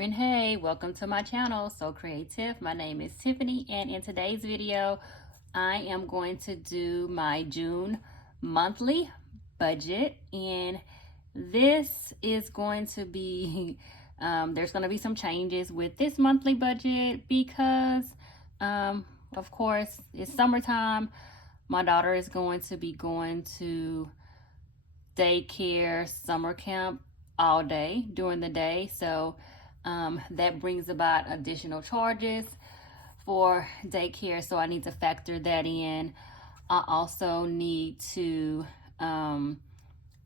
friend, hey, welcome to my channel, SewCreateTiff. My name is Tiffany, and in today's video I am going to do my June monthly budget, and this is going to be there's going to be some changes with this monthly budget because of course it's summertime. My daughter is going to be going to daycare summer camp all day during the day, so that brings about additional charges for daycare, so I need to factor that in. I also need to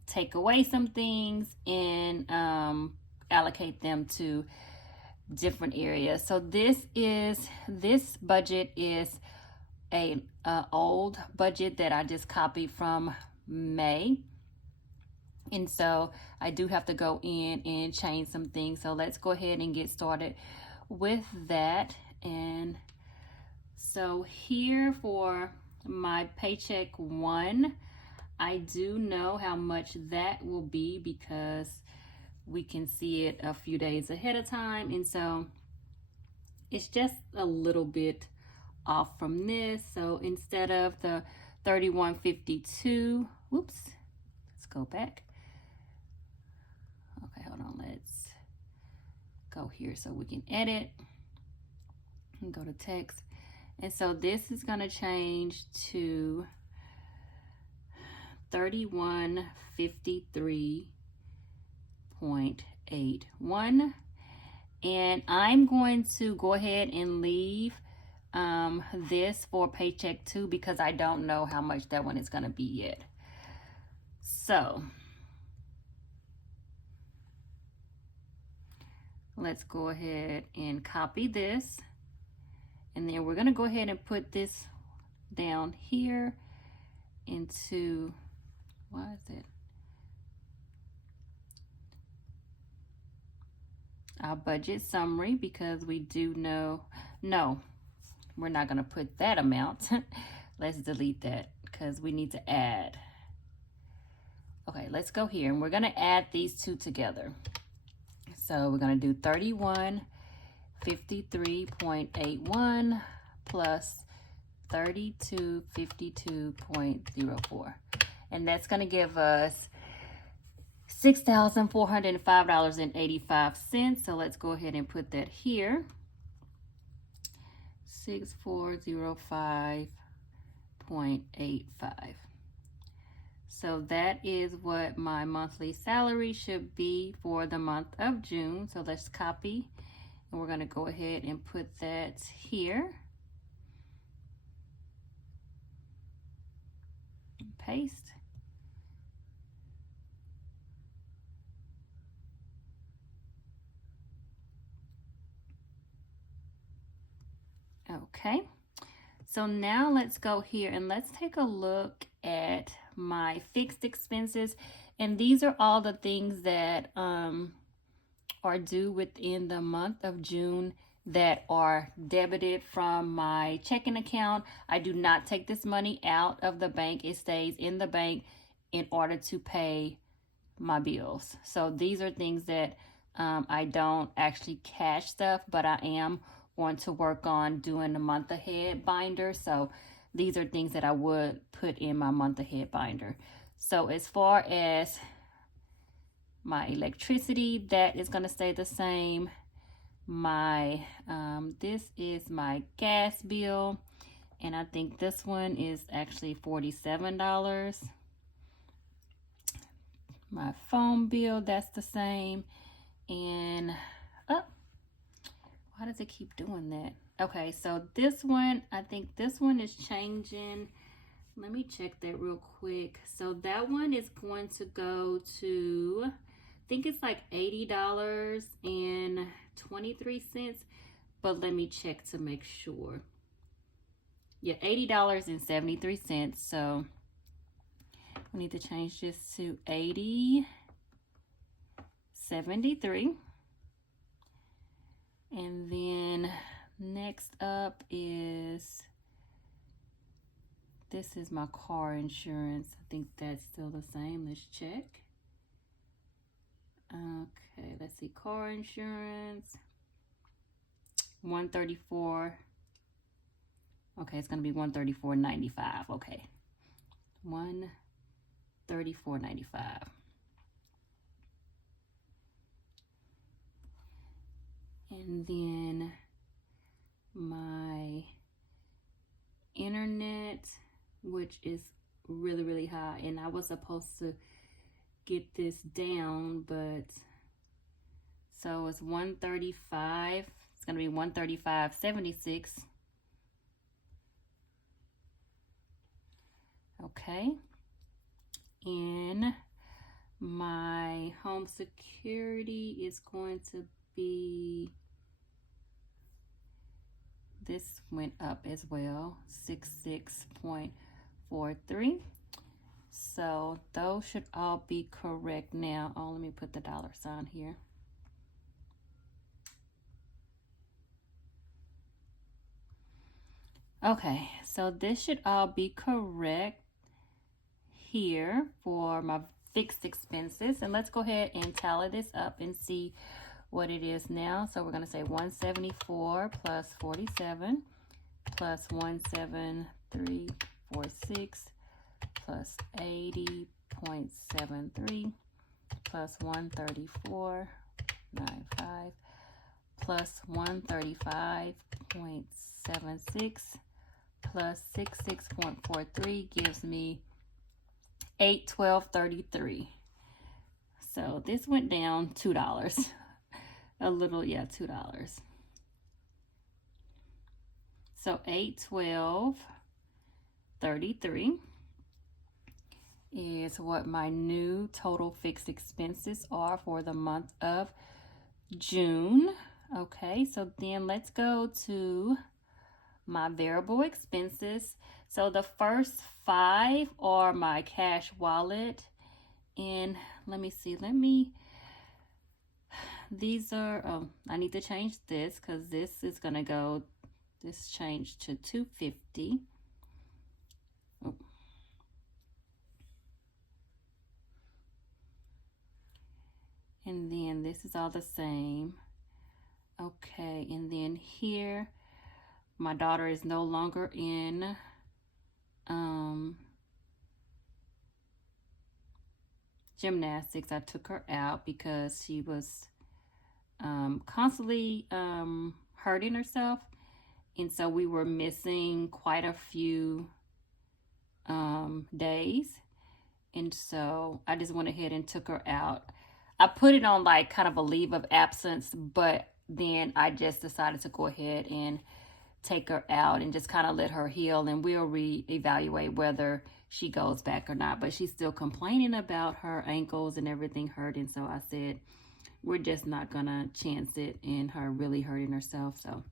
take away some things and allocate them to different areas. So this budget is a old budget that I just copied from May. And so I do have to go in and change some things. So let's go ahead and get started with that. And so here for my paycheck one, I do know how much that will be because we can see it a few days ahead of time. And so it's just a little bit off from this. So instead of the $31.52, whoops, let's go back. Okay, hold on, let's go here so we can edit and go to text. And so this is going to change to $31.53.81, and I'm going to go ahead and leave this for paycheck two because I don't know how much that one is going to be yet. So let's go ahead and copy this, and then we're going to go ahead and put this down here into, why is it, our budget summary, because we do know, no, we're not going to put that amount. Let's delete that because we need to add. Okay, let's go here and we're going to add these two together. So we're going to do 31.53.81 plus 32.52.04, and that's going to give us $6,405.85. So let's go ahead and put that here, 6405.85. So that is what my monthly salary should be for the month of June. So let's copy, and we're going to go ahead and put that here. And paste. Okay. So now let's go here and let's take a look at my fixed expenses, and these are all the things that are due within the month of June that are debited from my checking account. I do not take this money out of the bank. It stays in the bank in order to pay my bills. So these are things that I don't actually cash stuff, but I am going to work on doing the month ahead binder. So these are things that I would put in my month ahead binder. So as far as my electricity, that is going to stay the same. My this is my gas bill, and I think this one is actually $47. My phone bill, that's the same. And why does it keep doing that? Okay, so this one, I think this one is changing. Let me check that real quick. So that one is going to go to, I think it's like $80.23, but let me check to make sure. Yeah, $80.73. So we need to change this to $80.73. And then next up is, this is my car insurance. I think that's still the same. Let's check. Okay, let's see, car insurance, $134. Okay, it's gonna be $134.95. Okay, $134.95. And then my internet, which is really high, and I was supposed to get this down, but so it's 135. It's gonna be 135.76. Okay, and my home security is going to be, this went up as well, 66.43. So those should all be correct now. Oh, let me put the dollar sign here. Okay, so this should all be correct here for my fixed expenses. And let's go ahead and tally this up and see what it is now. So we're going to say 174 plus 47 plus 17346 plus 80.73 plus 134.95 plus 135.76 plus 66.43 gives me $812.33. So this went down $2. A little, yeah, $2. So $812.33 is what my new total fixed expenses are for the month of June. Okay, so then let's go to my variable expenses. So the first 5 are my cash wallet, and let me see, these are, oh, I need to change this because this is gonna go, this changed to $250. Oh. And then this is all the same. Okay, and then here, my daughter is no longer in gymnastics. I took her out because she was constantly hurting herself, and so we were missing quite a few days, and so I just went ahead and took her out. I put it on like kind of a leave of absence, but then I just decided to go ahead and take her out and just kind of let her heal, and we'll reevaluate whether she goes back or not. But she's still complaining about her ankles and everything hurting, so I said we're just not gonna chance it in her really hurting herself. So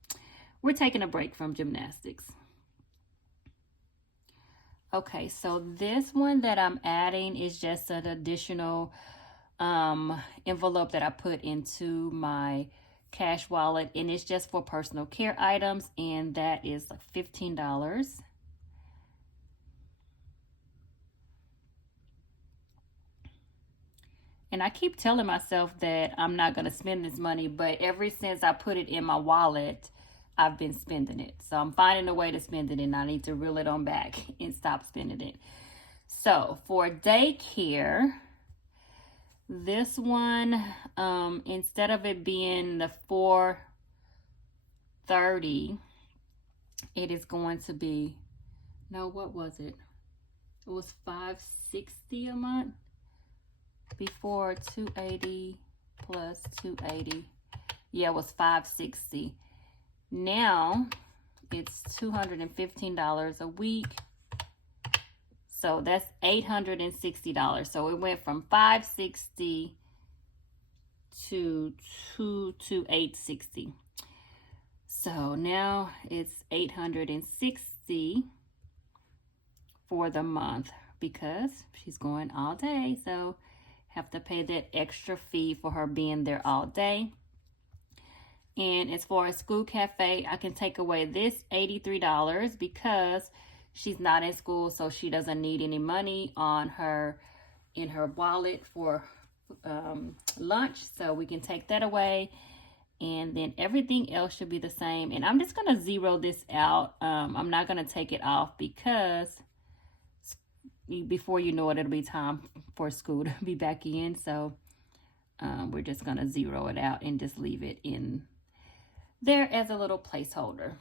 we're taking a break from gymnastics. Okay, so this one that I'm adding is just an additional envelope that I put into my cash wallet, and it's just for personal care items, and that is like $15. And I keep telling myself that I'm not going to spend this money, but ever since I put it in my wallet, I've been spending it. So I'm finding a way to spend it, and I need to reel it on back and stop spending it. So for daycare, this one, instead of it being the $430, it is going to be, no, what was it? It was $560 a month before, 280 plus 280. Yeah, it was $560. Now it's $215 a week. So that's $860. So it went from $560 to $860. So now it's $860 for the month because she's going all day. So have to pay that extra fee for her being there all day. And as far as school cafe, I can take away this $83 because she's not in school, so she doesn't need any money on her, in her wallet for lunch, so we can take that away. And then everything else should be the same. And I'm just going to zero this out. I'm not going to take it off because before you know it, it'll be time for school to be back in. So we're just going to zero it out and just leave it in there as a little placeholder.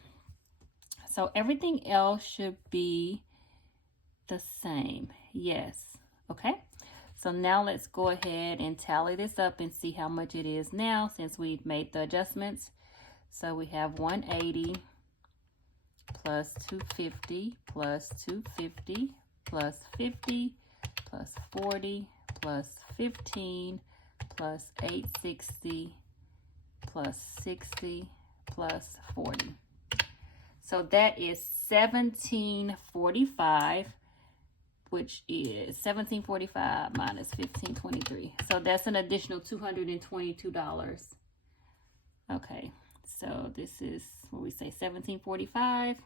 So everything else should be the same. Yes. Okay. So now let's go ahead and tally this up and see how much it is now since we've made the adjustments. So we have 180 plus 250 plus 250 plus 50 plus 40 plus 15 plus 860 plus 60 plus 40. So that is 1745, which is 1745 minus 1523. So that's an additional $222. Okay, so this is what we say, 1745.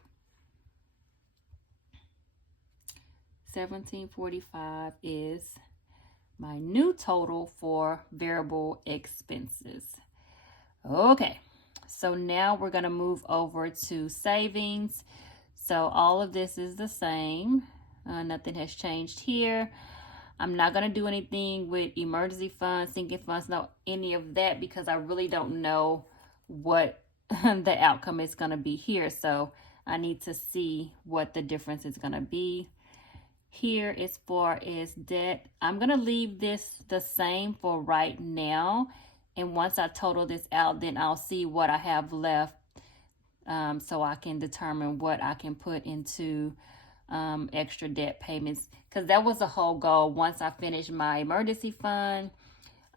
1745 is my new total for variable expenses. Okay, so now we're going to move over to savings. So all of this is the same. Nothing has changed here. I'm not going to do anything with emergency funds, sinking funds, no, any of that, because I really don't know what the outcome is going to be here. So I need to see what the difference is going to be. Here, as far as debt, I'm going to leave this the same for right now. And once I total this out, then I'll see what I have left, so I can determine what I can put into extra debt payments, because that was the whole goal. Once I finished my emergency fund,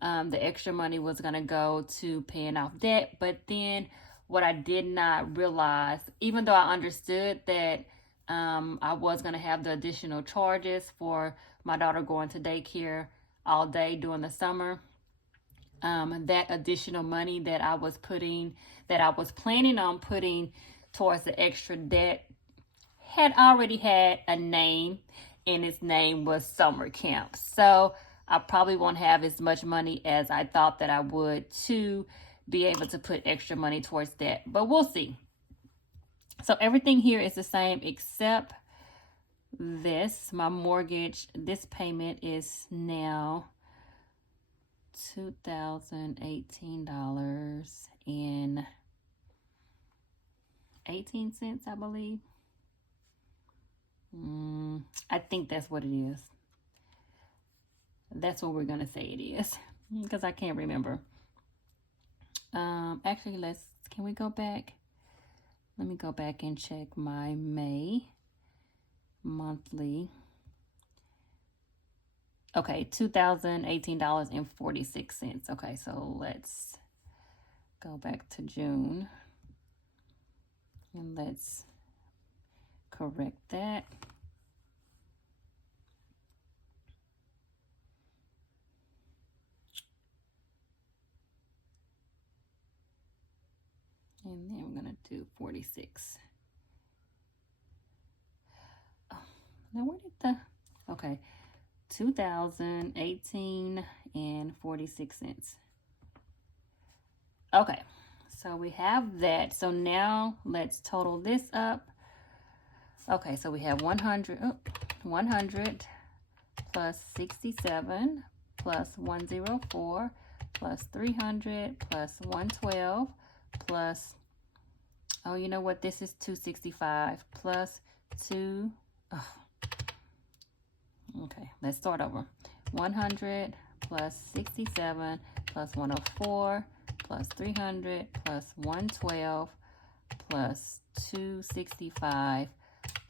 the extra money was going to go to paying off debt. But then what I did not realize, even though I understood that I was going to have the additional charges for my daughter going to daycare all day during the summer, that additional money that I was planning on putting towards the extra debt had already had a name, and its name was summer camp. So I probably won't have as much money as I thought that I would to be able to put extra money towards that, but we'll see. So everything here is the same except this. My mortgage, this payment is now $2,018.18, I believe. I think that's what it is. That's what we're going to say it is, because I can't remember. Actually, can we go back? Let me go back and check my May monthly. Okay, $2,018.46. Okay, so let's go back to June and let's correct that. And then we're going to do 46. Oh, now where did the, okay, 2018.46. Okay, so we have that. So now let's total this up. Okay, so we have 100 plus 67 plus 104 plus 300 plus 112 plus, oh, you know what? This is 265 plus 2. Oh. Okay, let's start over. 100 plus 67 plus 104 plus 300 plus 112 plus 265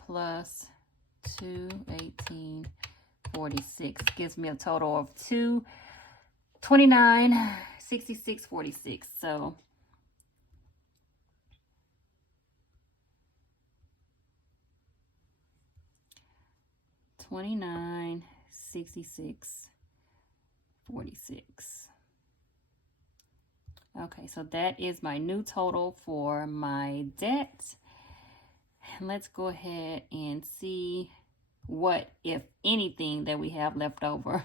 plus 218.46 gives me a total of 229.66.46. So $29.66.46. Okay, so that is my new total for my debt. And let's go ahead and see what, if anything, that we have left over.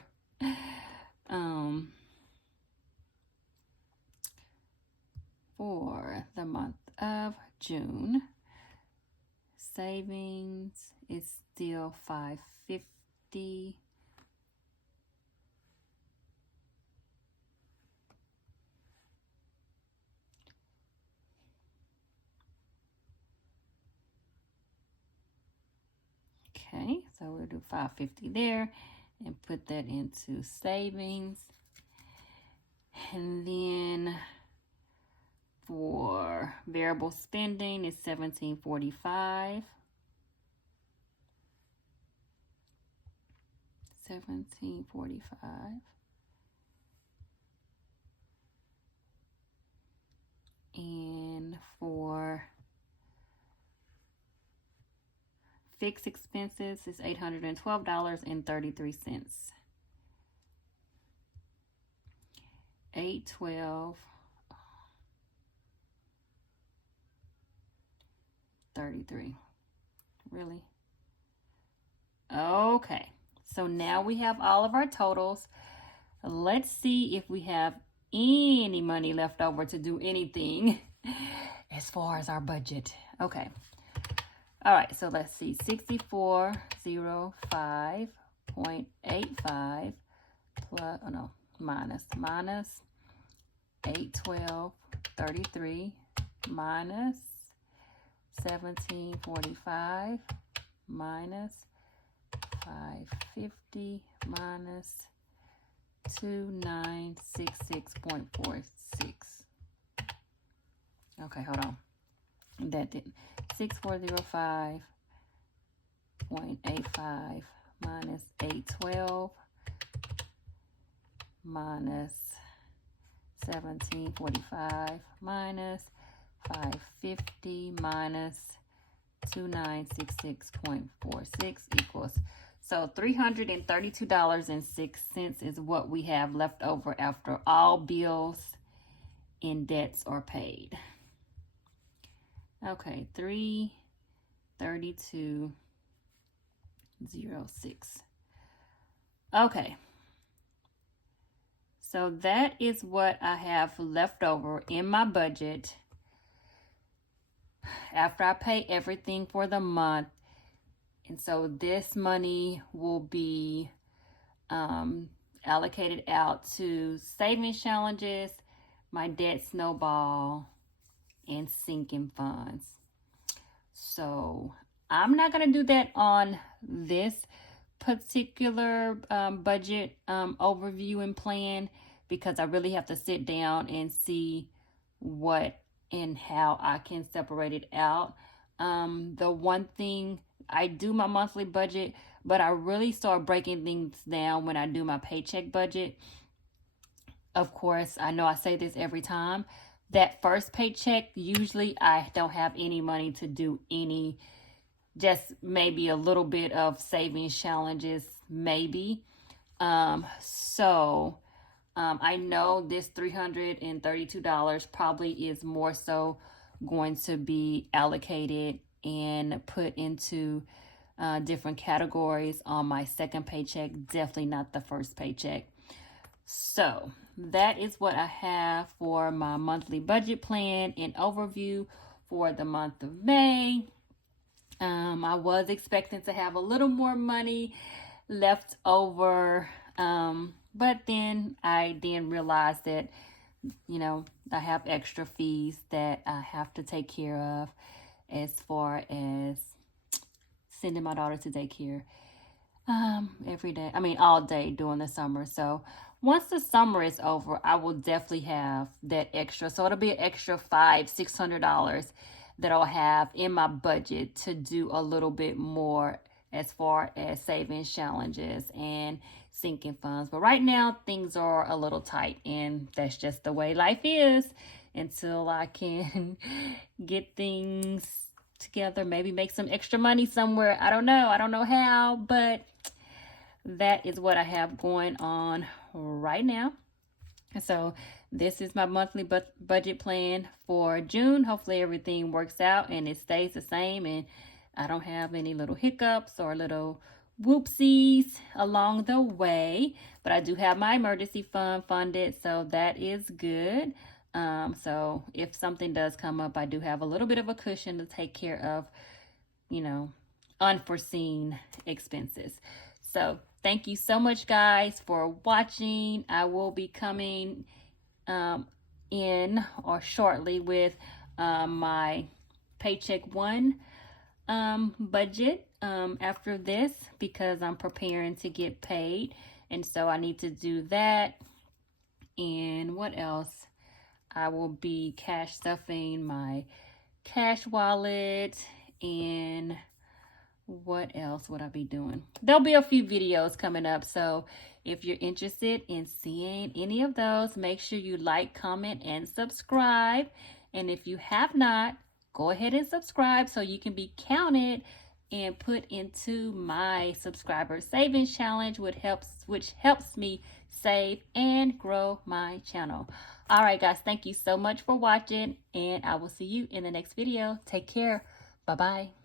for the month of June, savings is still $550. Okay, so we'll do $550 there and put that into savings. And then for variable spending is $17.45. $17.45. And for fixed expenses is $812.33. $812.33. Really? Okay. So now we have all of our totals. Let's see if we have any money left over to do anything as far as our budget. Okay. All right, so let's see. 6405.85 plus, oh no, minus 812.33 minus 17.45 minus 550 minus 2966.46. Okay, hold on. That didn't. 6405.85 minus 812 minus 17.45 minus 550 minus 2966.46 equals. So $332.06 is what we have left over after all bills and debts are paid. Okay, $332.06. Okay. So that is what I have left over in my budget after I pay everything for the month. And so this money will be allocated out to savings challenges, my debt snowball, and sinking funds. So I'm not going to do that on this particular budget overview and plan, because I really have to sit down and see what and how I can separate it out. The one thing, I do my monthly budget, but I really start breaking things down when I do my paycheck budget. Of course, I know I say this every time. That first paycheck, usually I don't have any money to do any, just maybe a little bit of savings challenges, maybe. I know this $332 probably is more so going to be allocated and put into different categories on my second paycheck, definitely not the first paycheck. So that is what I have for my monthly budget plan and overview for the month of May. I was expecting to have a little more money left over, but then I realized that, you know, I have extra fees that I have to take care of, as far as sending my daughter to daycare every day. I mean, all day during the summer. So once the summer is over, I will definitely have that extra. So it'll be an extra $500-$600 that I'll have in my budget to do a little bit more as far as savings challenges and sinking funds. But right now, things are a little tight, and that's just the way life is until I can get things together, maybe make some extra money somewhere. I don't know how, but that is what I have going on right now. So this is my monthly budget plan for June. Hopefully everything works out and it stays the same, and I don't have any little hiccups or little whoopsies along the way. But I do have my emergency fund funded, so that is good. So if something does come up, I do have a little bit of a cushion to take care of, you know, unforeseen expenses. So thank you so much, guys, for watching. I will be coming in or shortly with my paycheck one budget after this, because I'm preparing to get paid, and so I need to do that. And what else? I will be cash stuffing my cash wallet, and what else would I be doing? There'll be a few videos coming up, so if you're interested in seeing any of those, make sure you like, comment, and subscribe. And if you have not, go ahead and subscribe so you can be counted and put into my subscriber savings challenge, which helps me save and grow my channel. All right, guys, thank you so much for watching, and I will see you in the next video. Take care. Bye-bye.